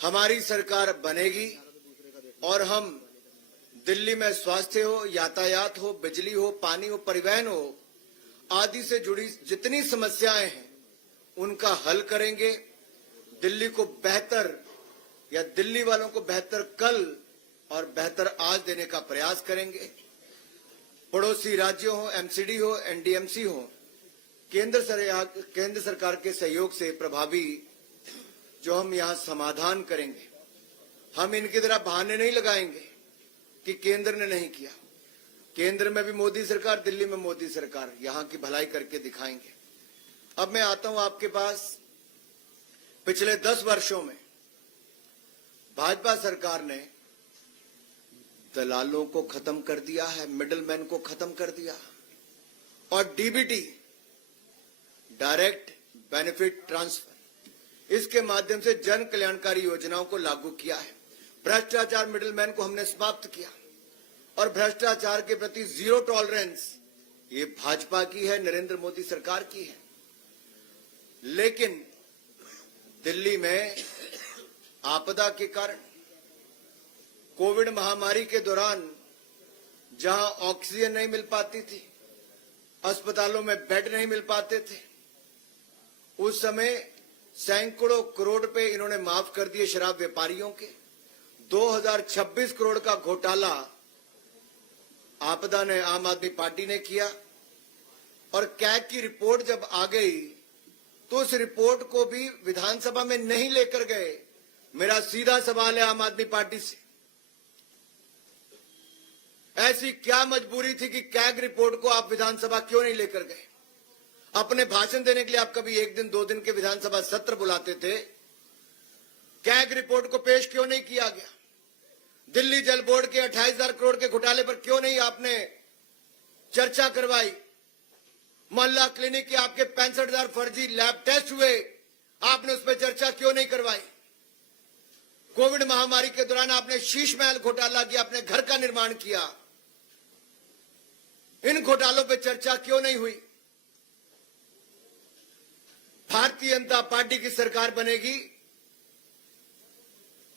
हमारी सरकार बनेगी और हम दिल्ली में स्वास्थ्य हो, यातायात हो, बिजली हो, पानी हो, परिवहन हो आदि से जुड़ी जितनी समस्याएं हैं उनका हल करेंगे। दिल्ली को बेहतर या दिल्ली वालों को बेहतर कल और बेहतर आज देने का प्रयास करेंगे। पड़ोसी राज्यों हो, एमसीडी हो, एनडीएमसी हो, केंद्र सरकार के सहयोग से प्रभावी जो हम यहाँ समाधान करेंगे। हम इनकी तरह बहाने नहीं लगाएंगे कि केंद्र ने नहीं किया। केंद्र में भी मोदी सरकार, दिल्ली में मोदी सरकार, यहाँ की भलाई करके दिखाएंगे। अब मैं आता हूं आपके पास। पिछले 10 वर्षों में भाजपा सरकार ने दलालों को खत्म कर दिया है, मिडलमैन को खत्म कर दिया और डीबीटी, डायरेक्ट बेनिफिट ट्रांसफर, इसके माध्यम से जन कल्याणकारी योजनाओं को लागू किया है। भ्रष्टाचार, मिडलमैन को हमने समाप्त किया और भ्रष्टाचार के प्रति जीरो टॉलरेंस ये भाजपा की है, नरेंद्र मोदी सरकार की है। लेकिन दिल्ली में आपदा के कारण, कोविड महामारी के दौरान जहां ऑक्सीजन नहीं मिल पाती थी, अस्पतालों में बेड नहीं मिल पाते थे, उस समय सैकड़ों करोड़ रुपए इन्होंने माफ कर दिए शराब व्यापारियों के। 2026 करोड़ का घोटाला आपदा ने, आम आदमी पार्टी ने किया और कैग की रिपोर्ट जब आ गई तो उस रिपोर्ट को भी विधानसभा में नहीं लेकर गए। मेरा सीधा सवाल है आम आदमी पार्टी से, ऐसी क्या मजबूरी थी कि कैग रिपोर्ट को आप विधानसभा क्यों नहीं लेकर गए? अपने भाषण देने के लिए आप कभी 1 दिन 2 दिन के विधानसभा सत्र बुलाते थे, कैग रिपोर्ट को पेश क्यों नहीं किया गया? दिल्ली जल बोर्ड के 28,000 करोड़ के घोटाले पर क्यों नहीं आपने चर्चा करवाई? मोहल्ला क्लिनिक के आपके 65,000 फर्जी लैब टेस्ट हुए, आपने उस पर चर्चा क्यों नहीं करवाई? कोविड महामारी के दौरान आपने शीश महल घोटाला किया, अपने घर का निर्माण किया, इन घोटालों पर चर्चा क्यों नहीं हुई? भारतीय जनता पार्टी की सरकार बनेगी,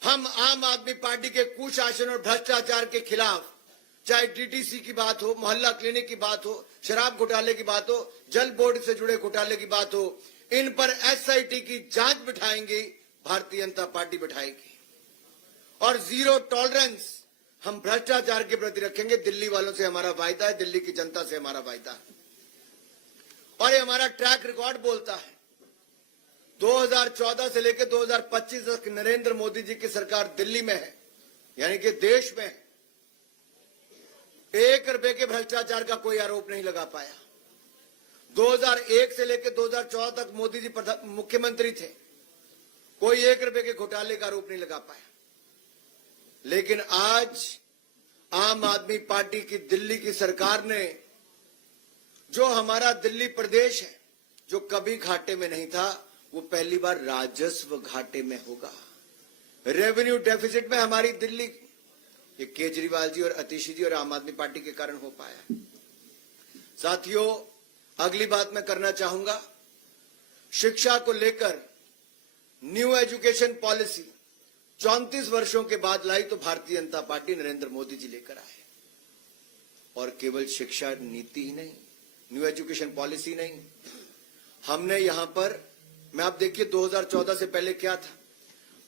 हम आम आदमी पार्टी के कुशासन और भ्रष्टाचार के खिलाफ, चाहे डीटीसी की बात हो, मोहल्ला क्लिनिक की बात हो, शराब घोटाले की बात हो, जल बोर्ड से जुड़े घोटाले की बात हो, इन पर एसआईटी की जांच बिठाएंगे, भारतीय जनता पार्टी बिठाएगी और जीरो टॉलरेंस हम भ्रष्टाचार के प्रति रखेंगे। दिल्ली वालों से हमारा वायदा है, दिल्ली की जनता से हमारा वायदा है और ये हमारा ट्रैक रिकॉर्ड बोलता है। 2014 से लेकर 2025 तक नरेंद्र मोदी जी की सरकार दिल्ली में है, यानी कि देश में 1 रुपए के भ्रष्टाचार का कोई आरोप नहीं लगा पाया। 2001 से लेकर 2014 तक मोदी जी मुख्यमंत्री थे, कोई 1 रुपए के घोटाले का आरोप नहीं लगा पाया। लेकिन आज आम आदमी पार्टी की दिल्ली की सरकार ने, जो हमारा दिल्ली प्रदेश है जो कभी घाटे में नहीं था, वो पहली बार राजस्व घाटे में होगा। रेवेन्यू डेफिसिट में हमारी दिल्ली, ये केजरीवाल जी और अतिशी जी और आम आदमी पार्टी के कारण हो पाया। साथियों, अगली बात मैं करना चाहूंगा, शिक्षा को लेकर न्यू एजुकेशन पॉलिसी 34 वर्षों के बाद लाई तो भारतीय जनता पार्टी, नरेंद्र मोदी जी लेकर आए। और केवल शिक्षा नीति ही नहीं, न्यू एजुकेशन पॉलिसी नहीं, हमने यहां पर, मैं आप देखिए 2014 से पहले क्या था,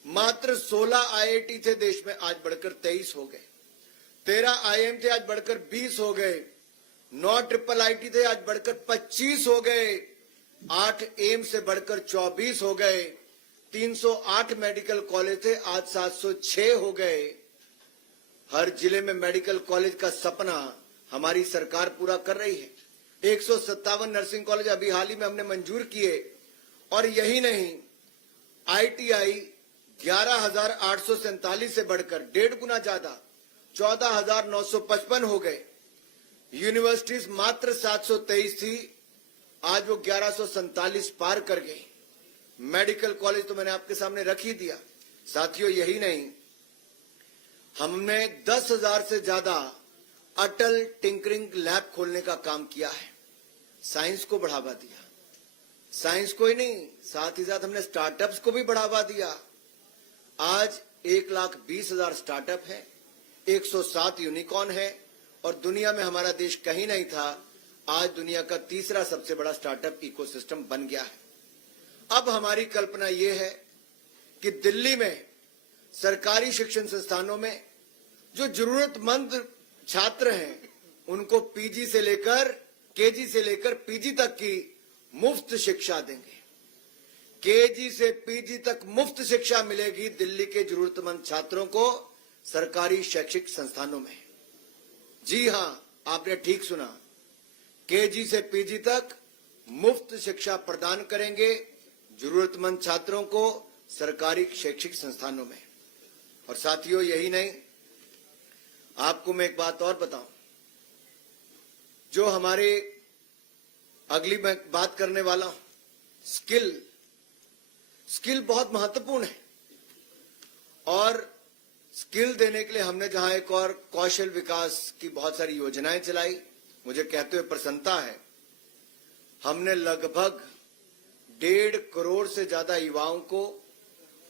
मात्र 16 आईआईटी थे देश में, आज बढ़कर 23 हो गए। 13 आईएम थे, आज बढ़कर 20 हो गए। 9 ट्रिपल आईटी थे, आज बढ़कर 25 हो गए। 8 एम्स से बढ़कर 24 हो गए। 308 मेडिकल कॉलेज थे, आज 706 हो गए। हर जिले में मेडिकल कॉलेज का सपना हमारी सरकार पूरा कर रही है। 157 नर्सिंग कॉलेज अभी हाल ही में हमने मंजूर किए और यही नहीं, आईटीआई 11,847 से बढ़कर 1.5 गुना ज्यादा 14,955 हो गए। यूनिवर्सिटीज मात्र 723 थी, आज वो 1147 पार कर गई। मेडिकल कॉलेज तो मैंने आपके सामने रख ही दिया। साथियों, यही नहीं, हमने 10,000 से ज्यादा अटल टिंकरिंग लैब खोलने का काम किया है। साइंस को बढ़ावा दिया, साइंस को ही नहीं, साथ ही साथ हमने स्टार्टअप्स को भी बढ़ावा दिया। आज 1,20,000 स्टार्टअप है, 107 यूनिकॉर्न है और दुनिया में हमारा देश कहीं नहीं था। आज दुनिया का तीसरा सबसे बड़ा स्टार्टअप इकोसिस्टम बन गया है। अब हमारी कल्पना यह है कि दिल्ली में सरकारी शिक्षण संस्थानों में जो जरूरतमंद छात्र हैं उनको पीजी से लेकर केजी से लेकर पीजी तक की मुफ्त शिक्षा देंगे। केजी से पीजी तक मुफ्त शिक्षा मिलेगी दिल्ली के जरूरतमंद छात्रों को सरकारी शैक्षिक संस्थानों में। जी हां, आपने ठीक सुना, केजी से पीजी तक मुफ्त शिक्षा प्रदान करेंगे जरूरतमंद छात्रों को सरकारी शैक्षिक संस्थानों में। और साथियों, यही नहीं, आपको मैं एक बात और बताऊं, जो हमारे अगली मैं बात करने वाला हूं, स्किल बहुत महत्वपूर्ण है। और स्किल देने के लिए हमने जहां एक और कौशल विकास की बहुत सारी योजनाएं चलाई, मुझे कहते हुए प्रसन्नता है, हमने लगभग 1.5 करोड़ से ज्यादा युवाओं को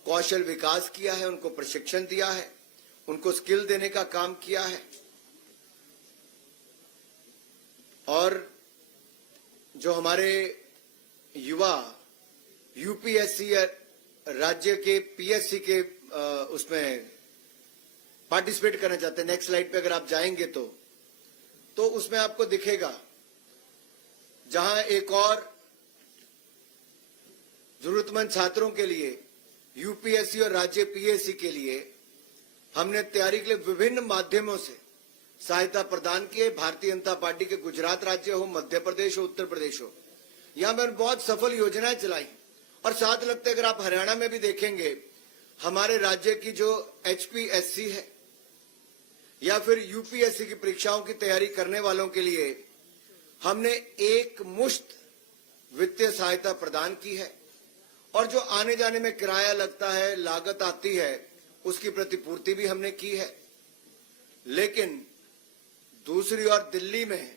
कौशल विकास किया है, उनको प्रशिक्षण दिया है, उनको स्किल देने का काम किया है। और जो हमारे युवा यूपीएससी या राज्य के पीएससी के उसमें पार्टिसिपेट करना चाहते हैं, नेक्स्ट स्लाइड पे अगर आप जाएंगे तो उसमें आपको दिखेगा जहां एक और जरूरतमंद छात्रों के लिए यूपीएससी और राज्य पीएससी के लिए हमने तैयारी के लिए विभिन्न माध्यमों से सहायता प्रदान की है। भारतीय जनता पार्टी के गुजरात राज्य हो, मध्य प्रदेश हो, उत्तर प्रदेश हो, यहां मैंने बहुत सफल योजनाएं चलाई। और साथ लगते अगर आप हरियाणा में भी देखेंगे, हमारे राज्य की जो एचपीएससी है या फिर यूपीएससी की परीक्षाओं की तैयारी करने वालों के लिए हमने एक मुश्त वित्तीय सहायता प्रदान की है। और जो आने जाने में किराया लगता है, लागत आती है, उसकी प्रतिपूर्ति भी हमने की है। लेकिन दूसरी ओर दिल्ली में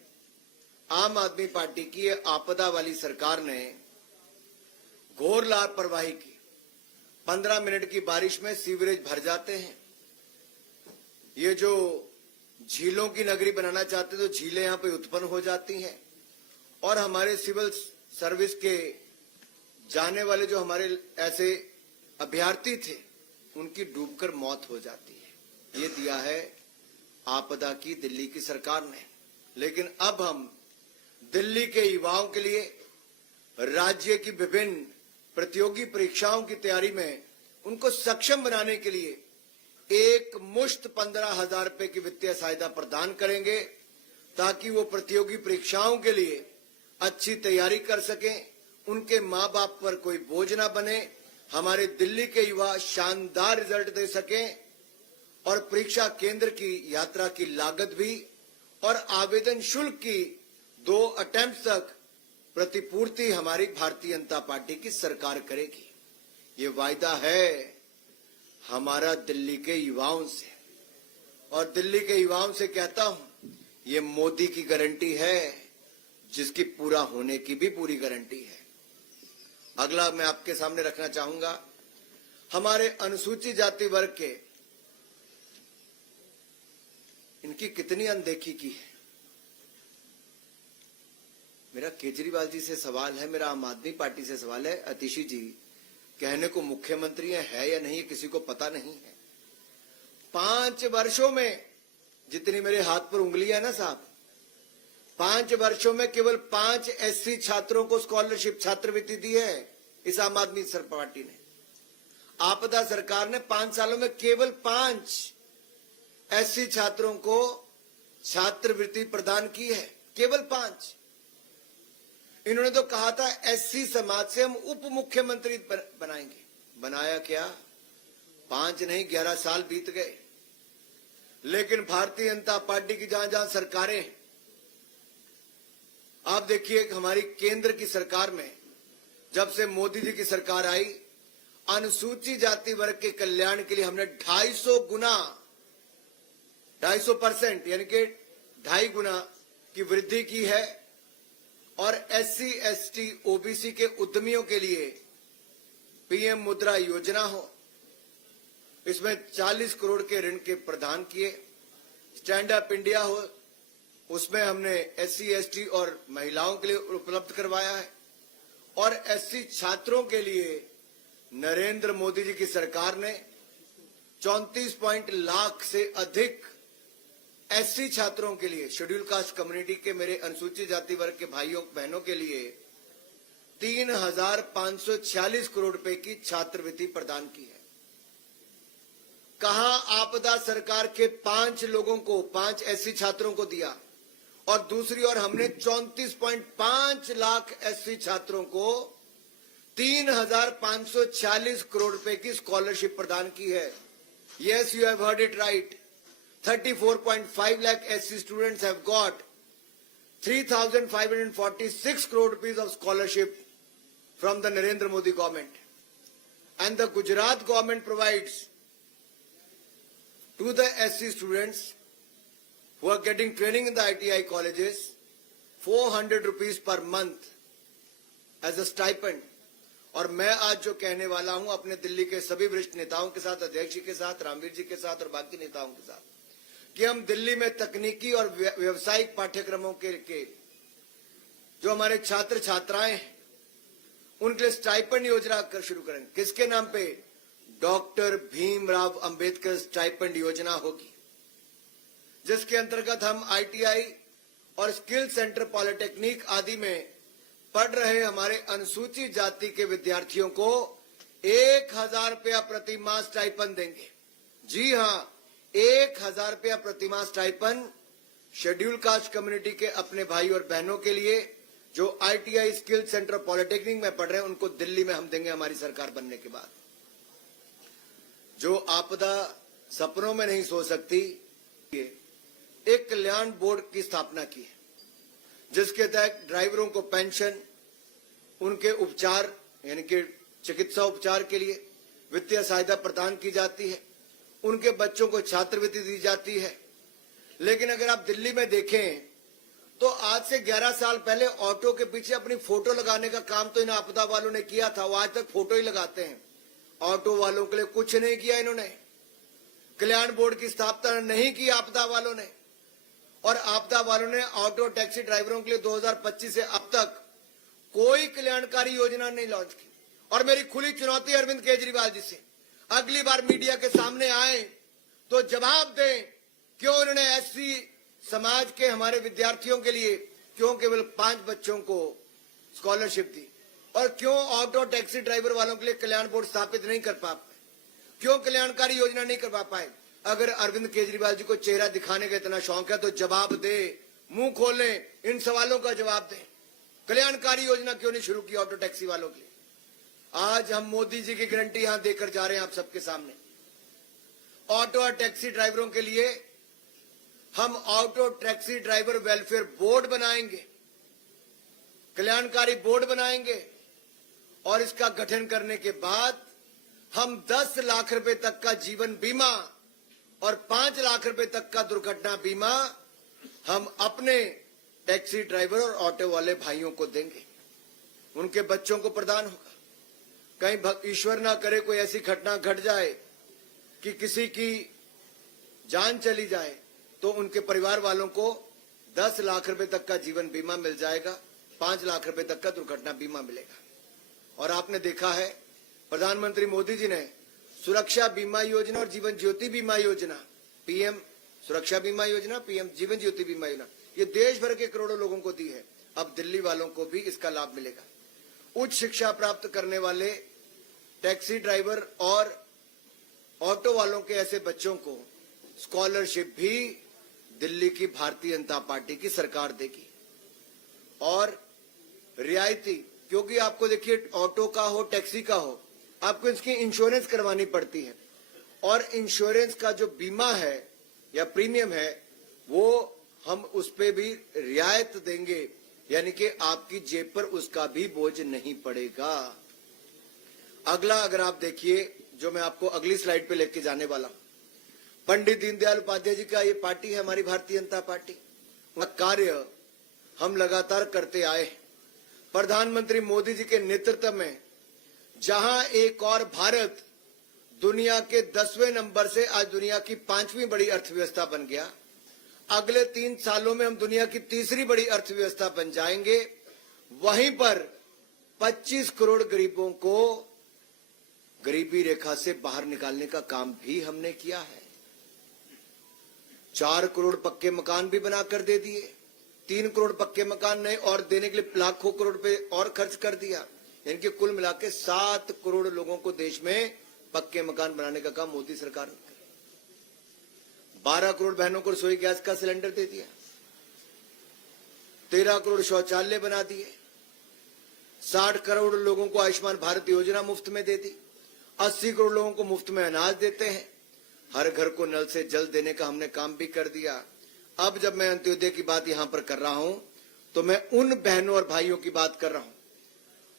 आम आदमी पार्टी की आपदा वाली सरकार ने घोर लापरवाही की। 15 मिनट की बारिश में सीवरेज भर जाते हैं। ये जो झीलों की नगरी बनाना चाहते तो झीलें यहां पे उत्पन्न हो जाती हैं और हमारे सिविल सर्विस के जाने वाले जो हमारे ऐसे अभ्यर्थी थे उनकी डूबकर मौत हो जाती है। ये दिया है आपदा की दिल्ली की सरकार ने। लेकिन अब हम दिल्ली के युवाओं के लिए राज्य की विभिन्न प्रतियोगी परीक्षाओं की तैयारी में उनको सक्षम बनाने के लिए एक मुश्त 15,000 रुपए की वित्तीय सहायता प्रदान करेंगे ताकि वो प्रतियोगी परीक्षाओं के लिए अच्छी तैयारी कर सकें, उनके माँ बाप पर कोई बोझ ना बने, हमारे दिल्ली के युवा शानदार रिजल्ट दे सकें और परीक्षा केंद्र की यात्रा की लागत भी और आवेदन शुल्क की 2 अटेम्प्ट तक प्रतिपूर्ति हमारी भारतीय जनता पार्टी की सरकार करेगी। ये वायदा है हमारा दिल्ली के युवाओं से। और दिल्ली के युवाओं से कहता हूं, ये मोदी की गारंटी है जिसकी पूरा होने की भी पूरी गारंटी है। अगला मैं आपके सामने रखना चाहूंगा, हमारे अनुसूचित जाति वर्ग के इनकी कितनी अनदेखी की है। मेरा केजरीवाल जी से सवाल है, मेरा आम आदमी पार्टी से सवाल है, अतिशी जी कहने को मुख्यमंत्री है या नहीं किसी को पता नहीं है। 5 वर्षों में जितनी मेरे हाथ पर उंगलियां है ना साहब, 5 वर्षों में केवल 5 एससी छात्रों को स्कॉलरशिप छात्रवृत्ति दी है इस आम आदमी पार्टी ने। आपदा सरकार ने 5 सालों में केवल 5 एससी छात्रों को छात्रवृत्ति प्रदान की है, केवल 5। इन्होंने तो कहा था एससी समाज से हम उप मुख्यमंत्री बनाएंगे। बनाया क्या? 5 नहीं 11 साल बीत गए। लेकिन भारतीय जनता पार्टी की जहां जहां सरकारें, आप देखिए हमारी केंद्र की सरकार में जब से मोदी जी की सरकार आई, अनुसूचित जाति वर्ग के कल्याण के लिए हमने 250 गुना 250% यानी कि 2.5 गुना की वृद्धि की है। और एससी एसटी ओबीसी के उद्यमियों के लिए पीएम मुद्रा योजना हो, इसमें 40 करोड़ के ऋण के प्रदान किए। स्टैंड अप इंडिया हो, उसमें हमने SC ST और महिलाओं के लिए उपलब्ध करवाया है। और SC छात्रों के लिए नरेंद्र मोदी जी की सरकार ने 34 लाख से अधिक SC छात्रों के लिए, शेड्यूल कास्ट कम्युनिटी के मेरे अनुसूचित जाति वर्ग के भाइयों बहनों के लिए 3,546 करोड़ रुपए की छात्रवृत्ति प्रदान की है। कहा आपदा सरकार के 5 लोगों को, 5 SC छात्रों को दिया, और दूसरी ओर हमने 34.5 लाख SC छात्रों को 3,546 करोड़ रुपए की स्कॉलरशिप प्रदान की है। Yes, you have heard it right. 34.5 lakh SC students have got 3,546 crore rupees of scholarship from the Narendra Modi government. And the Gujarat government provides to the SC students who are getting training in the ITI colleges 400 rupees per month as a stipend. और मैं आज जो कहने वाला हूं अपने दिल्ली के सभी वरिष्ठ नेताओं के साथ, अध्यक्ष जी के साथ, रामवीर जी के साथ और बाकी नेताओं के साथ, कि हम दिल्ली में तकनीकी और व्यावसायिक पाठ्यक्रमों के जो हमारे छात्र छात्राएं हैं उनके लिए स्टाइपेंड योजना कर शुरू करेंगे। किसके नाम पे? डॉक्टर भीमराव अंबेडकर स्टाइपेंड योजना होगी, जिसके अंतर्गत हम ITI और स्किल सेंटर पॉलिटेक्निक आदि में पढ़ रहे हमारे अनुसूचित जाति के विद्यार्थियों को 1,000 रुपया प्रति माह स्टाइपेंड देंगे। जी हां, 1,000 रुपया प्रति माह स्टाइपेंड शेड्यूल कास्ट कम्युनिटी के अपने भाई और बहनों के लिए जो ITI स्किल सेंटर पॉलिटेक्निक में पढ़ रहे हैं, उनको दिल्ली में हम देंगे हमारी सरकार बनने के बाद। जो आपदा सपनों में नहीं सो सकती, एक कल्याण बोर्ड की स्थापना की है, जिसके तहत ड्राइवरों को पेंशन, उनके उपचार यानी कि चिकित्सा उपचार के लिए वित्तीय सहायता प्रदान की जाती है, उनके बच्चों को छात्रवृत्ति दी जाती है। लेकिन अगर आप दिल्ली में देखें तो आज से 11 साल पहले ऑटो के पीछे अपनी फोटो लगाने का काम तो इन आपदा वालों ने किया था, वो आज तक फोटो ही लगाते हैं। ऑटो वालों के लिए कुछ नहीं किया इन्होंने, कल्याण बोर्ड की स्थापना नहीं की आपदा वालों ने, और आपदा वालों ने ऑटो टैक्सी ड्राइवरों के लिए 2025 से अब तक कोई कल्याणकारी योजना नहीं लॉन्च की। और मेरी खुली चुनौती अरविंद केजरीवाल जी से, अगली बार मीडिया के सामने आए तो जवाब दें, क्यों उन्होंने SC समाज के हमारे विद्यार्थियों के लिए क्यों केवल 5 बच्चों को स्कॉलरशिप दी, और क्यों ऑटो टैक्सी ड्राइवर वालों के लिए कल्याण बोर्ड स्थापित नहीं कर पा पाए, क्यों कल्याणकारी योजना नहीं करवा पाए। अगर अरविंद केजरीवाल जी को चेहरा दिखाने का इतना शौक है तो जवाब दे, मुंह खोलें, इन सवालों का जवाब दें। कल्याणकारी योजना क्यों नहीं शुरू की ऑटो टैक्सी वालों के लिए? आज हम मोदी जी की गारंटी यहां देकर जा रहे हैं आप सबके सामने। ऑटो और टैक्सी ड्राइवरों के लिए हम auto taxi driver welfare board बनाएंगे, कल्याणकारी बोर्ड बनाएंगे, और इसका गठन करने के बाद हम 10 लाख रुपए तक का जीवन बीमा और 5 लाख रुपए तक का दुर्घटना बीमा हम अपने टैक्सी ड्राइवर और ऑटो वाले भाइयों को देंगे, उनके बच्चों को प्रदान होगा। कहीं ईश्वर ना करे कोई ऐसी घटना घट जाए कि किसी की जान चली जाए, तो उनके परिवार वालों को 10 लाख रुपए तक का जीवन बीमा मिल जाएगा, 5 लाख रुपए तक का दुर्घटना बीमा मिलेगा। और आपने देखा है प्रधानमंत्री मोदी जी ने सुरक्षा बीमा योजना और जीवन ज्योति बीमा योजना, PM सुरक्षा बीमा योजना, PM जीवन ज्योति बीमा योजना, ये देश भर के करोड़ों लोगों को दी है। अब दिल्ली वालों को भी इसका लाभ मिलेगा। उच्च शिक्षा प्राप्त करने वाले टैक्सी ड्राइवर और ऑटो वालों के ऐसे बच्चों को स्कॉलरशिप भी दिल्ली की भारतीय जनता पार्टी की सरकार देगी। और रियायती, क्योंकि आपको देखिए ऑटो का हो टैक्सी का हो, आपको इसकी इंश्योरेंस करवानी पड़ती है, और इंश्योरेंस का जो बीमा है या प्रीमियम है वो हम उस पे भी रियायत देंगे, यानी कि आपकी जेब पर उसका भी बोझ नहीं पड़ेगा। अगला अगर आप देखिए, जो मैं आपको अगली स्लाइड पे लेके जाने वाला हूं, पंडित दीनदयाल उपाध्याय जी का ये पार्टी है हमारी भारतीय जनता पार्टी, उनका कार्य हम लगातार करते आए। प्रधानमंत्री मोदी जी के नेतृत्व में जहां एक और भारत दुनिया के 10वें नंबर से आज दुनिया की 5वीं बड़ी अर्थव्यवस्था बन गया। अगले 3 सालों में हम दुनिया की तीसरी बड़ी अर्थव्यवस्था बन जाएंगे। वहीं पर 25 करोड़ गरीबों को गरीबी रेखा से बाहर निकालने का काम भी हमने किया है। 4 करोड़ पक्के मकान भी बनाकर दे दिए। 3 करोड़ पक्के मकान नए और देने के लिए लाखों करोड़ रुपए और खर्च कर दिया। यानी कि कुल मिला के 7 करोड़ लोगों को देश में पक्के मकान बनाने का काम मोदी सरकार ने किया। 12 करोड़ बहनों को रसोई गैस का सिलेंडर दे दिया। 13 करोड़ शौचालय बना दिए। 60 करोड़ लोगों को आयुष्मान भारत योजना मुफ्त में दे दी। 80 करोड़ लोगों को मुफ्त में अनाज देते हैं। हर घर को नल से जल देने का हमने काम भी कर दिया। अब जब मैं अंत्योदय की बात यहां पर कर रहा हूं तो मैं उन बहनों और भाइयों की बात कर रहा हूं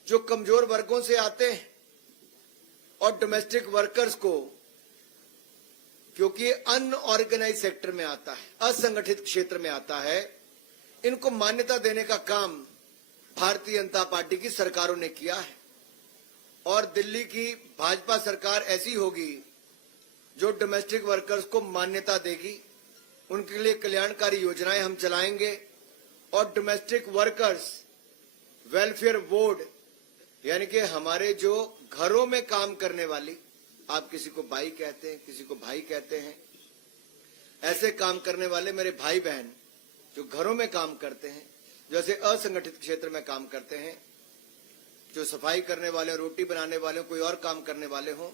जो कमजोर वर्गों से आते हैं और डोमेस्टिक वर्कर्स को, क्योंकि अनऑर्गेनाइज सेक्टर में आता है, असंगठित क्षेत्र में आता है, इनको मान्यता देने का काम भारतीय जनता पार्टी की सरकारों ने किया है। और दिल्ली की भाजपा सरकार ऐसी होगी जो डोमेस्टिक वर्कर्स को मान्यता देगी। उनके लिए कल्याणकारी योजनाएं हम चलाएंगे और डोमेस्टिक वर्कर्स वेलफेयर बोर्ड, यानी कि हमारे जो घरों में काम करने वाली, आप किसी को बाई कहते हैं, किसी को भाई कहते हैं, ऐसे काम करने वाले मेरे भाई बहन जो घरों में काम करते हैं, जैसे असंगठित क्षेत्र में काम करते हैं, जो सफाई करने वाले, रोटी बनाने वाले, कोई और काम करने वाले हों,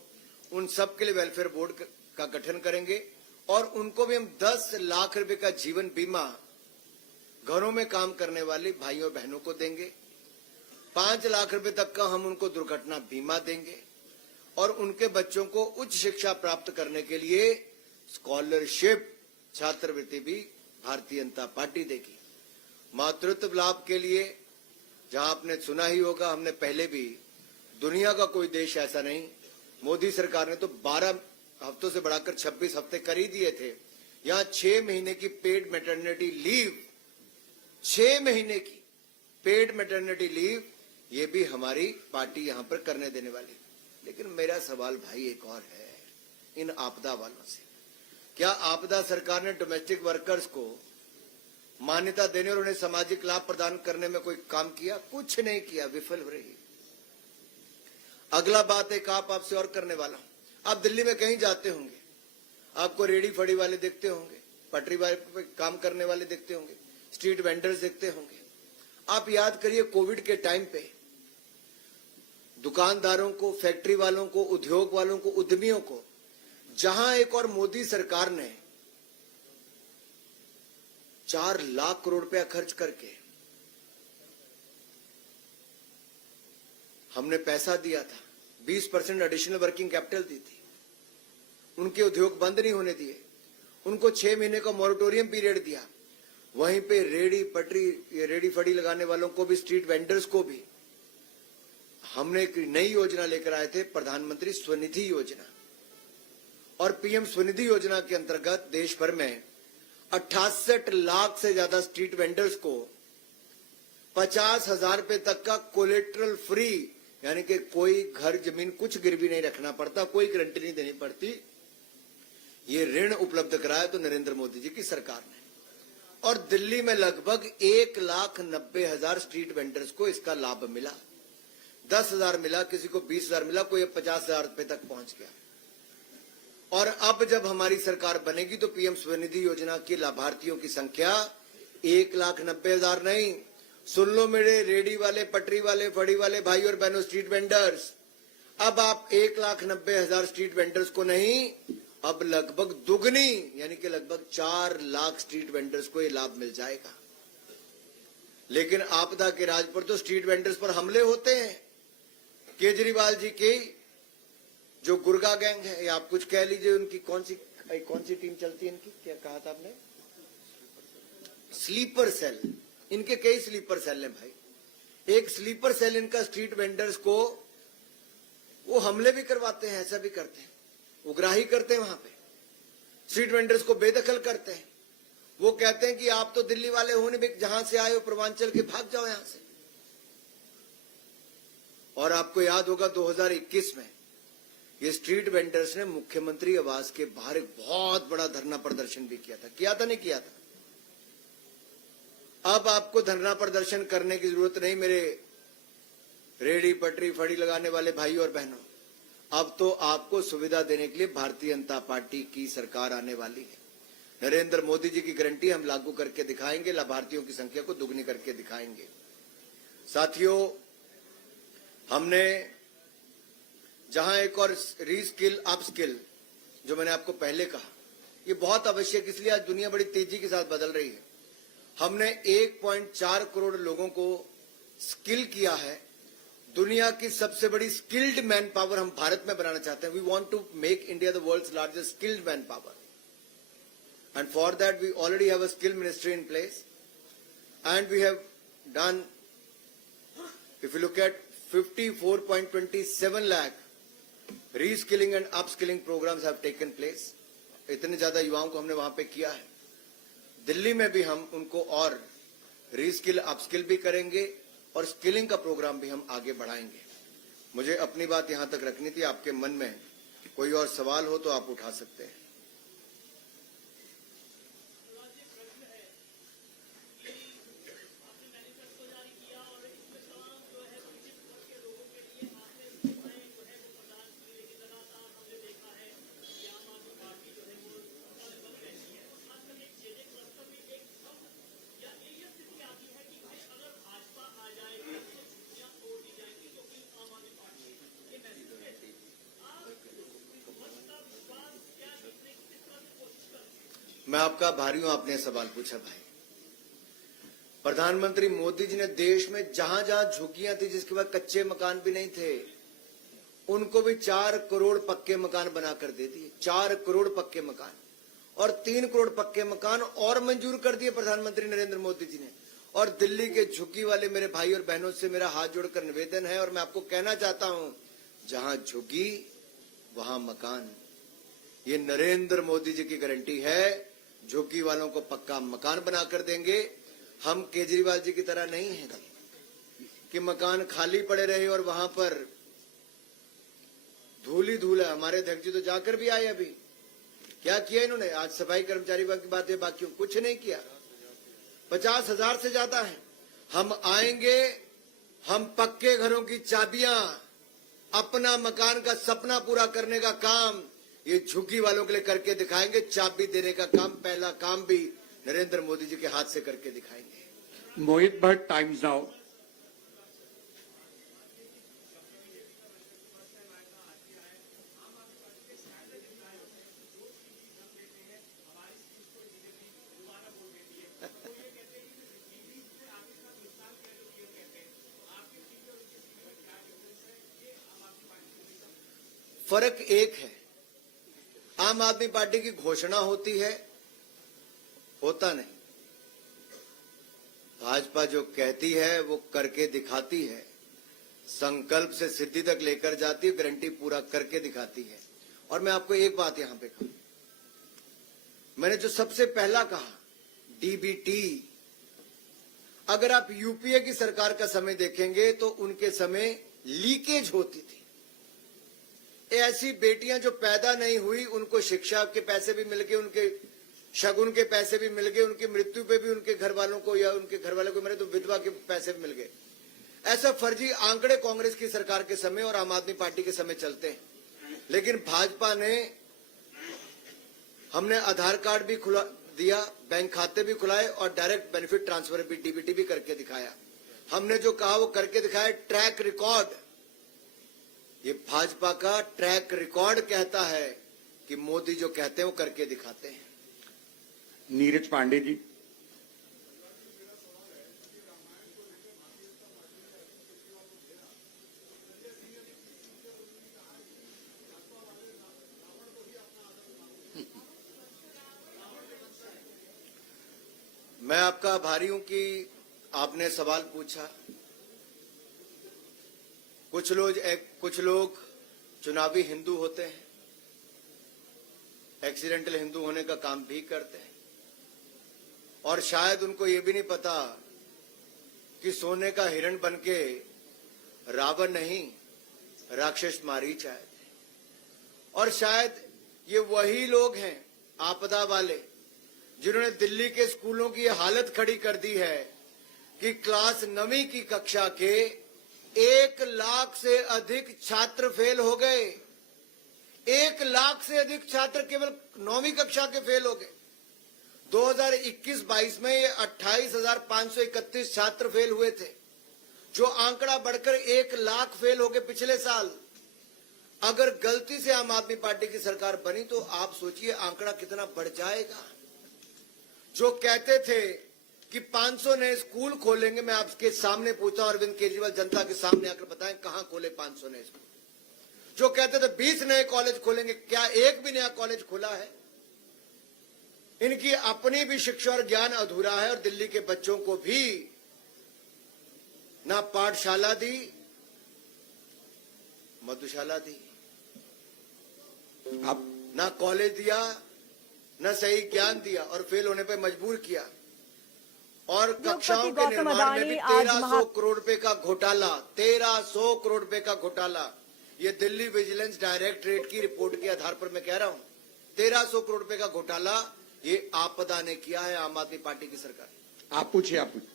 उन सब के लिए वेलफेयर बोर्ड का गठन करेंगे और उनको भी हम 10 लाख रुपए का जीवन बीमा घरों में काम करने वाले भाइयों बहनों को देंगे। 5 लाख रुपए तक का हम उनको दुर्घटना बीमा देंगे और उनके बच्चों को उच्च शिक्षा प्राप्त करने के लिए स्कॉलरशिप, छात्रवृत्ति भी भारतीय जनता पार्टी देगी। मातृत्व लाभ के लिए, जहां आपने सुना ही होगा, हमने पहले भी, दुनिया का कोई देश ऐसा नहीं, मोदी सरकार ने तो 12 हफ्तों से बढ़ाकर 26 हफ्ते कर ही दिए थे। यहां 6 महीने की पेड मैटरनिटी लीव, 6 महीने की पेड मैटरनिटी लीव, ये भी हमारी पार्टी यहां पर करने देने वाली। लेकिन मेरा सवाल भाई एक और है इन आपदा वालों से, क्या आपदा सरकार ने डोमेस्टिक वर्कर्स को मान्यता देने और उन्हें सामाजिक लाभ प्रदान करने में कोई काम किया? कुछ नहीं किया, विफल हो रही। अगला बात एक आपसे और करने वाला हूं। आप दिल्ली में कहीं जाते होंगे, आपको रेडी फड़ी वाले दिखते होंगे, पटरी वाले पे काम करने वाले दिखते होंगे, स्ट्रीट वेंडर्स दिखते होंगे। आप याद करिए कोविड के टाइम पे दुकानदारों को, फैक्ट्री वालों को, उद्योग वालों को, उद्यमियों को, जहां एक और मोदी सरकार ने 4 लाख करोड़ रुपया खर्च करके हमने पैसा दिया था, 20% एडिशनल वर्किंग कैपिटल दी थी, उनके उद्योग बंद नहीं होने दिए, उनको 6 महीने का मॉरिटोरियम पीरियड दिया। वहीं पे रेडी फड़ी लगाने वालों को भी, स्ट्रीट वेंडर्स को भी हमने एक नई योजना लेकर आए थे, प्रधानमंत्री स्वनिधि योजना। और पीएम स्वनिधि योजना के अंतर्गत देश भर में 68 लाख से ज्यादा स्ट्रीट वेंडर्स को 50,000 रुपए तक का कोलेटरल फ्री, यानी कि कोई घर जमीन कुछ गिरवी नहीं रखना पड़ता, कोई गारंटी नहीं देनी पड़ती, ये ऋण उपलब्ध कराया तो नरेंद्र मोदी जी की सरकार ने। और दिल्ली में लगभग 1,90,000 स्ट्रीट वेंडर्स को इसका लाभ मिला। 10,000 मिला, किसी को 20,000 मिला, कोई 50,000 रुपए तक पहुंच गया। और अब जब हमारी सरकार बनेगी तो पीएम स्वनिधि योजना के लाभार्थियों की संख्या 1,90,000 नहीं, सुन लो मेरे रेडी वाले, पटरी वाले, फड़ी वाले भाई और बहनों, स्ट्रीट वेंडर्स, अब आप 1,90,000 स्ट्रीट वेंडर्स को नहीं, अब लगभग दुगनी, यानी कि लगभग 4 लाख स्ट्रीट वेंडर्स को ये लाभ मिल जाएगा। लेकिन आपदा के राज पर तो स्ट्रीट वेंडर्स पर हमले होते हैं। केजरीवाल जी की जो गुर्गा गैंग है, या आप कुछ कह लीजिए, उनकी कौन सी टीम चलती है इनकी, क्या कहा था आपने? Sleeper cell. इनके कई स्लीपर सेल हैं भाई। एक स्लीपर सेल इनका स्ट्रीट वेंडर्स को वो हमले भी करवाते हैं, ऐसा भी करते हैं, उग्राही करते हैं, वहां पे स्ट्रीट वेंडर्स को बेदखल करते हैं। वो कहते हैं कि आप तो दिल्ली वाले हो नहीं, जहां से आए हो पूर्वांचल के, भाग जाओ यहां से। और आपको याद होगा 2021 में ये स्ट्रीट वेंडर्स ने मुख्यमंत्री आवास के बाहर एक बहुत बड़ा धरना प्रदर्शन भी किया था नहीं किया था? अब आपको धरना प्रदर्शन करने की जरूरत नहीं मेरे रेडी पटरी फड़ी लगाने वाले भाई और बहनों। अब तो आपको सुविधा देने के लिए भारतीय जनता पार्टी की सरकार आने वाली है। नरेंद्र मोदी जी की गारंटी हम लागू करके दिखाएंगे, लाभार्थियों की संख्या को दुगनी करके दिखाएंगे। साथियों, हमने जहां एक और रीस्किल अपस्किल जो मैंने आपको पहले कहा, ये बहुत आवश्यक, इसलिए आज दुनिया बड़ी तेजी के साथ बदल रही है। हमने 1.4 करोड़ लोगों को स्किल किया है। दुनिया की सबसे बड़ी स्किल्ड मैन पावर हम भारत में बनाना चाहते हैं। We want to make India the world's largest skilled manpower, and for that we already have a skill ministry in place, and we have done, if you look at 54.27 lakh reskilling and upskilling programs have taken place. इतने ज्यादा युवाओं को हमने वहां पे किया है। दिल्ली में भी हम उनको और रीस्किल अपस्किल भी करेंगे और स्किलिंग का प्रोग्राम भी हम आगे बढ़ाएंगे। मुझे अपनी बात यहां तक रखनी थी। आपके मन में कोई और सवाल हो तो आप उठा सकते हैं। मैं आपका आभारी हूं, आपने सवाल पूछा भाई। प्रधानमंत्री मोदी जी ने देश में जहां जहां झुग्गियां थी, जिसके बाद कच्चे मकान भी नहीं थे, उनको भी 4 करोड़ पक्के मकान बनाकर दे दिए। 4 करोड़ पक्के मकान और 3 करोड़ पक्के मकान और मंजूर कर दिए प्रधानमंत्री नरेंद्र मोदी जी ने। और दिल्ली के झुग्गी वाले मेरे भाई और बहनों से मेरा हाथ जोड़कर निवेदन है, और मैं आपको कहना चाहता हूं, जहां झुग्गी वहां मकान। ये नरेंद्र मोदी जी की गारंटी है। झुग्गी वालों को पक्का मकान बनाकर देंगे। हम केजरीवाल जी की तरह नहीं है कि मकान खाली पड़े रहे और वहां पर धूल ही धूल है। हमारे अध्यक्ष जी तो जाकर भी आए। अभी क्या किया इन्होंने? आज सफाई कर्मचारी की बातें बाकी कुछ नहीं किया। 50,000 से ज्यादा है। हम आएंगे, हम पक्के घरों की चाबियां, अपना मकान का सपना पूरा करने का काम ये झुग्गी वालों के लिए करके दिखाएंगे। चाबी देने का काम, पहला काम भी नरेंद्र मोदी जी के हाथ से करके दिखाएंगे। मोहित भट्ट, टाइम्स नाउ। फर्क एक है, आम आदमी पार्टी की घोषणा होती है, होता नहीं। भाजपा जो कहती है वो करके दिखाती है। संकल्प से सिद्धि तक लेकर जाती है, गारंटी पूरा करके दिखाती है। और मैं आपको एक बात यहां पे कहूं, मैंने जो सबसे पहला कहा, डीबीटी, अगर आप यूपीए की सरकार का समय देखेंगे तो उनके समय लीकेज होती थी। ऐसी बेटियां जो पैदा नहीं हुई, उनको शिक्षा के पैसे भी मिल गए, उनके शगुन के पैसे भी मिल गए, उनकी मृत्यु पे भी उनके घर वालों को या उनके घर वालों को मरे तो विधवा के पैसे भी मिल गए। ऐसा फर्जी आंकड़े कांग्रेस की सरकार के समय और आम आदमी पार्टी के समय चलते हैं। लेकिन भाजपा ने, हमने आधार कार्ड भी खुला दिया, बैंक खाते भी खुलाए और डायरेक्ट बेनिफिट ट्रांसफर भी, डीबीटी भी करके दिखाया। हमने जो कहा वो करके दिखाया। ट्रैक रिकॉर्ड, ये भाजपा का ट्रैक रिकॉर्ड कहता है कि मोदी जो कहते हैं वो करके दिखाते हैं। नीरज पांडे जी। मैं आपका आभारी हूं कि आपने सवाल पूछा। कुछ लोग चुनावी हिंदू होते हैं, एक्सीडेंटल हिंदू होने का काम भी करते हैं, और शायद उनको ये भी नहीं पता कि सोने का हिरण बनके रावण नहीं, राक्षस मारीच आए थे। और शायद ये वही लोग हैं आपदा वाले जिन्होंने दिल्ली के स्कूलों की ये हालत खड़ी कर दी है कि क्लास 9वीं की कक्षा के 1 लाख से अधिक छात्र फेल हो गए। 1 लाख से अधिक छात्र केवल 9वीं कक्षा के फेल हो गए। 2021-22 में ये 28,531 छात्र फेल हुए थे, जो आंकड़ा बढ़कर 1 लाख फेल हो गए पिछले साल। अगर गलती से आम आदमी पार्टी की सरकार बनी तो आप सोचिए आंकड़ा कितना बढ़ जाएगा। जो कहते थे कि 500 नए स्कूल खोलेंगे, मैं आपके सामने पूछता हूं, अरविंद केजरीवाल जनता के सामने आकर बताएं कहां खोले 500 नए स्कूल। जो कहते थे 20 नए कॉलेज खोलेंगे, क्या एक भी नया कॉलेज खुला है? इनकी अपनी भी शिक्षा और ज्ञान अधूरा है और दिल्ली के बच्चों को भी ना पाठशाला दी, मधुशाला दी, आप ना कॉलेज दिया, ना सही ज्ञान दिया और फेल होने पे मजबूर किया। और कक्षाओं के निर्माण में भी 1300 करोड़ रुपए का घोटाला, 1300 करोड़ रुपए का घोटाला। ये दिल्ली विजिलेंस डायरेक्टरेट की रिपोर्ट के आधार पर मैं कह रहा हूं, 1300 करोड़ रुपए का घोटाला ये आपदा ने किया है, आम आदमी पार्टी की सरकार। आप पूछिए, आप पूछिए।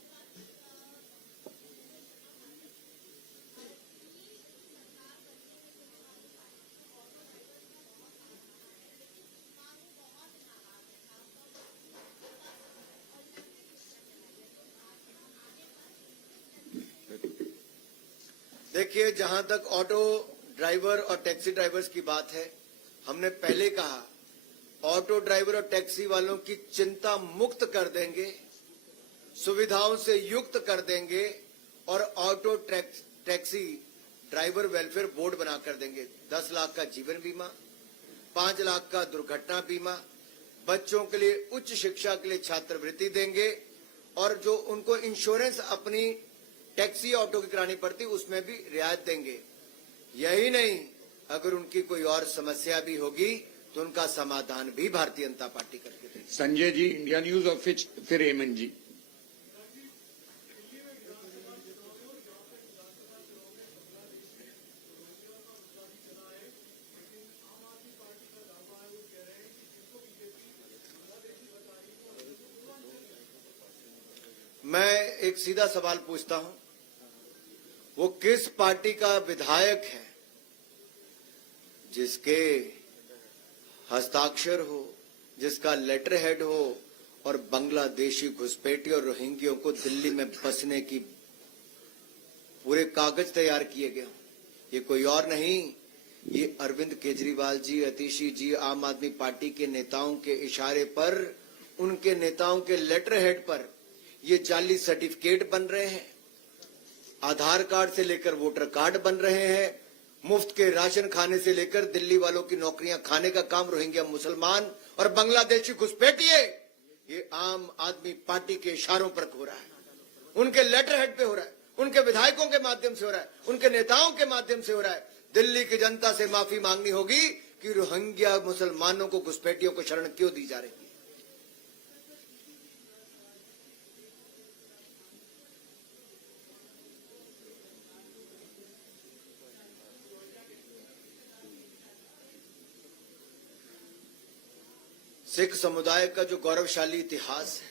देखिए, जहां तक ऑटो ड्राइवर और टैक्सी ड्राइवर्स की बात है, हमने पहले कहा ऑटो ड्राइवर और टैक्सी वालों की चिंता मुक्त कर देंगे, सुविधाओं से युक्त कर देंगे और auto taxi driver welfare board बना कर देंगे। 10 लाख का जीवन बीमा, 5 लाख का दुर्घटना बीमा, बच्चों के लिए उच्च शिक्षा के लिए छात्रवृत्ति देंगे और जो उनको इंश्योरेंस अपनी टैक्सी ऑटो की करानी पड़ती उसमें भी रियायत देंगे। यही नहीं, अगर उनकी कोई और समस्या भी होगी तो उनका समाधान भी भारतीय जनता पार्टी करके देगी। संजय जी, इंडिया न्यूज और फिर हेमंत जी। मैं एक सीधा सवाल पूछता हूं, वो किस पार्टी का विधायक है जिसके हस्ताक्षर हो, जिसका लेटर हेड हो और बांग्लादेशी घुसपैठी और रोहिंग्यों को दिल्ली में बसने की पूरे कागज तैयार किए गए? ये कोई और नहीं, ये अरविंद केजरीवाल जी, अतिशी जी, आम आदमी पार्टी के नेताओं के इशारे पर, उनके नेताओं के लेटर हेड पर ये जाली सर्टिफिकेट बन रहे हैं। आधार कार्ड से लेकर वोटर कार्ड बन रहे हैं। मुफ्त के राशन खाने से लेकर दिल्ली वालों की नौकरियां खाने का काम रोहिंग्या मुसलमान और बांग्लादेशी घुसपैठिए ये आम आदमी पार्टी के इशारों पर हो रहा है, उनके लेटर हेड पे हो रहा है, उनके विधायकों के माध्यम से हो रहा है, उनके नेताओं के माध्यम से हो रहा है। दिल्ली की जनता से माफी मांगनी होगी कि रोहिंग्या मुसलमानों को, घुसपैठियों को शरण क्यों दी जा रही है। सिख समुदाय का जो गौरवशाली इतिहास है,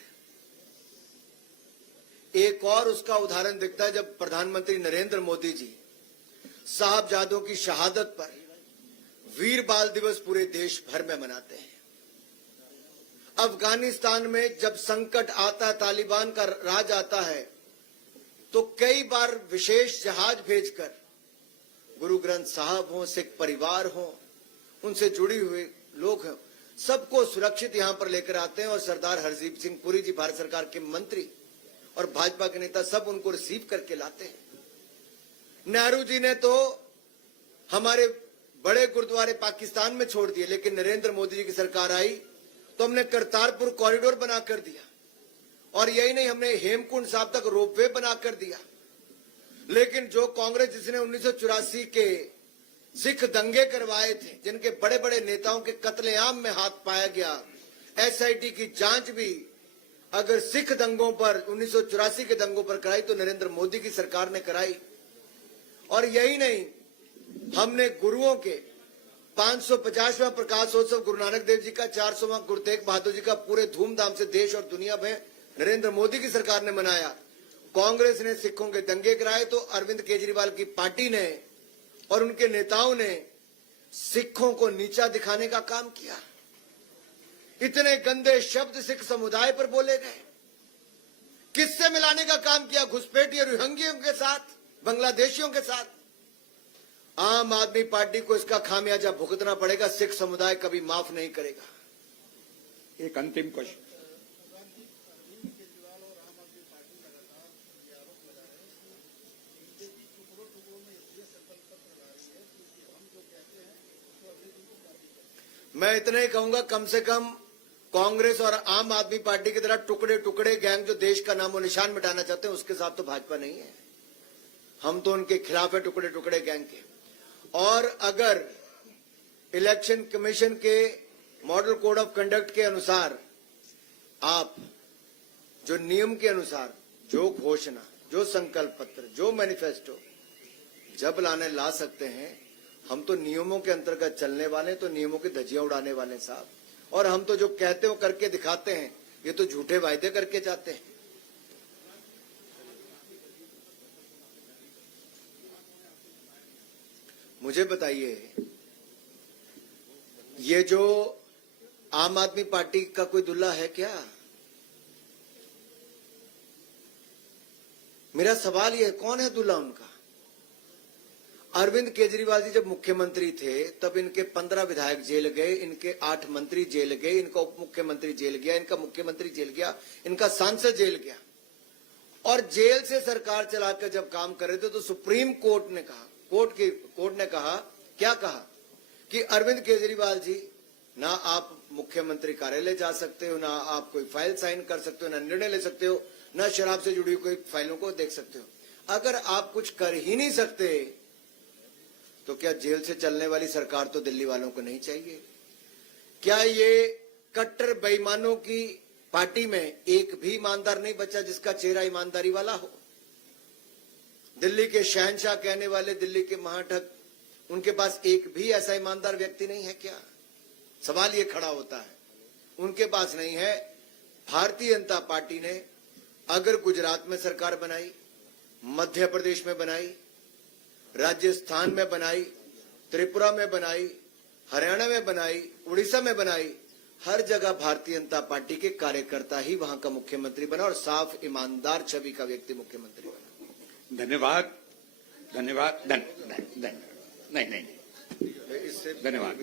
एक और उसका उदाहरण दिखता है जब प्रधानमंत्री नरेंद्र मोदी जी साहबजादों की शहादत पर वीर बाल दिवस पूरे देश भर में मनाते हैं। अफगानिस्तान में जब संकट आता है, तालिबान का राज आता है, तो कई बार विशेष जहाज भेजकर गुरु ग्रंथ साहब हो, सिख परिवार हो, उनसे जुड़ी हुए लोग हों, सबको सुरक्षित यहां पर लेकर आते हैं और सरदार हरदीप सिंह पुरी जी, भारत सरकार के मंत्री और भाजपा के नेता, सब उनको रिसीव करके लाते हैं। नेहरू जी ने तो हमारे बड़े गुरुद्वारे पाकिस्तान में छोड़ दिए, लेकिन नरेंद्र मोदी जी की सरकार आई तो हमने करतारपुर कॉरिडोर बना कर दिया और यही नहीं, हमने हेमकुंड साहब तक रोपवे बना कर दिया। लेकिन जो कांग्रेस जिसने 1984 के सिख दंगे करवाए थे, जिनके बड़े बड़े नेताओं के कत्लेआम में हाथ पाया गया, एसआईटी की जांच भी अगर सिख दंगों पर, 1984 के दंगों पर कराई तो नरेंद्र मोदी की सरकार ने कराई। और यही नहीं, हमने गुरुओं के 550वां प्रकाशोत्सव गुरु नानक देव जी का, 400वां गुरु तेग बहादुर जी का पूरे धूमधाम से देश और दुनिया में नरेंद्र मोदी की सरकार ने मनाया। कांग्रेस ने सिखों के दंगे कराए तो अरविंद केजरीवाल की पार्टी ने और उनके नेताओं ने सिखों को नीचा दिखाने का काम किया। इतने गंदे शब्द सिख समुदाय पर बोले गए। किससे मिलाने का काम किया? घुसपैठी और रोहिंग्यों के साथ, बांग्लादेशियों के साथ। आम आदमी पार्टी को इसका खामियाजा भुगतना पड़ेगा। सिख समुदाय कभी माफ नहीं करेगा। एक अंतिम क्वेश्चन। मैं इतना ही कहूंगा, कम से कम कांग्रेस और आम आदमी पार्टी की तरह टुकड़े टुकड़े गैंग जो देश का नामो निशान मिटाना चाहते हैं, उसके साथ तो भाजपा नहीं है। हम तो उनके खिलाफ है, टुकड़े टुकड़े गैंग के। और अगर इलेक्शन कमीशन के मॉडल कोड ऑफ कंडक्ट के अनुसार आप जो नियम के अनुसार जो घोषणा, जो संकल्प पत्र, जो मैनिफेस्टो जब लाने ला सकते हैं, हम तो नियमों के अंतर्गत चलने वाले, तो नियमों की धज्जियां उड़ाने वाले साहब। और हम तो जो कहते हो करके दिखाते हैं, ये तो झूठे वायदे करके जाते हैं। मुझे बताइए, ये जो आम आदमी पार्टी का कोई दुल्हा है क्या? मेरा सवाल ये है, कौन है दुल्हा उनका? अरविंद केजरीवाल जी जब मुख्यमंत्री थे तब इनके 15 विधायक जेल गए, इनके 8 मंत्री जेल गए, इनका उप मुख्यमंत्री जेल गया, इनका मुख्यमंत्री जेल गया, इनका सांसद जेल गया। और जेल से सरकार चलाकर जब काम कर रहे थे तो सुप्रीम कोर्ट ने कहा, कोर्ट ने कहा, क्या कहा कि अरविंद केजरीवाल जी, ना आप मुख्यमंत्री कार्यालय जा सकते हो, ना आप कोई फाइल साइन कर सकते हो, ना निर्णय ले सकते हो, ना शराब से जुड़ी हुई कोई फाइलों को देख सकते हो। अगर आप कुछ कर ही नहीं सकते तो क्या जेल से चलने वाली सरकार तो दिल्ली वालों को नहीं चाहिए? क्या ये कट्टर बेईमानों की पार्टी में एक भी ईमानदार नहीं बचा जिसका चेहरा ईमानदारी वाला हो? दिल्ली के शहंशाह कहने वाले, दिल्ली के महाठग, उनके पास एक भी ऐसा ईमानदार व्यक्ति नहीं है क्या? सवाल ये खड़ा होता है। उनके पास नहीं है। भारतीय जनता पार्टी ने अगर गुजरात में सरकार बनाई, मध्य प्रदेश में बनाई, राजस्थान में बनाई, त्रिपुरा में बनाई, हरियाणा में बनाई, उड़ीसा में बनाई, हर जगह भारतीय जनता पार्टी के कार्यकर्ता ही वहां का मुख्यमंत्री बना और साफ ईमानदार छवि का व्यक्ति मुख्यमंत्री बना। धन्यवाद, धन्यवाद, नहीं, इससे धन्यवाद।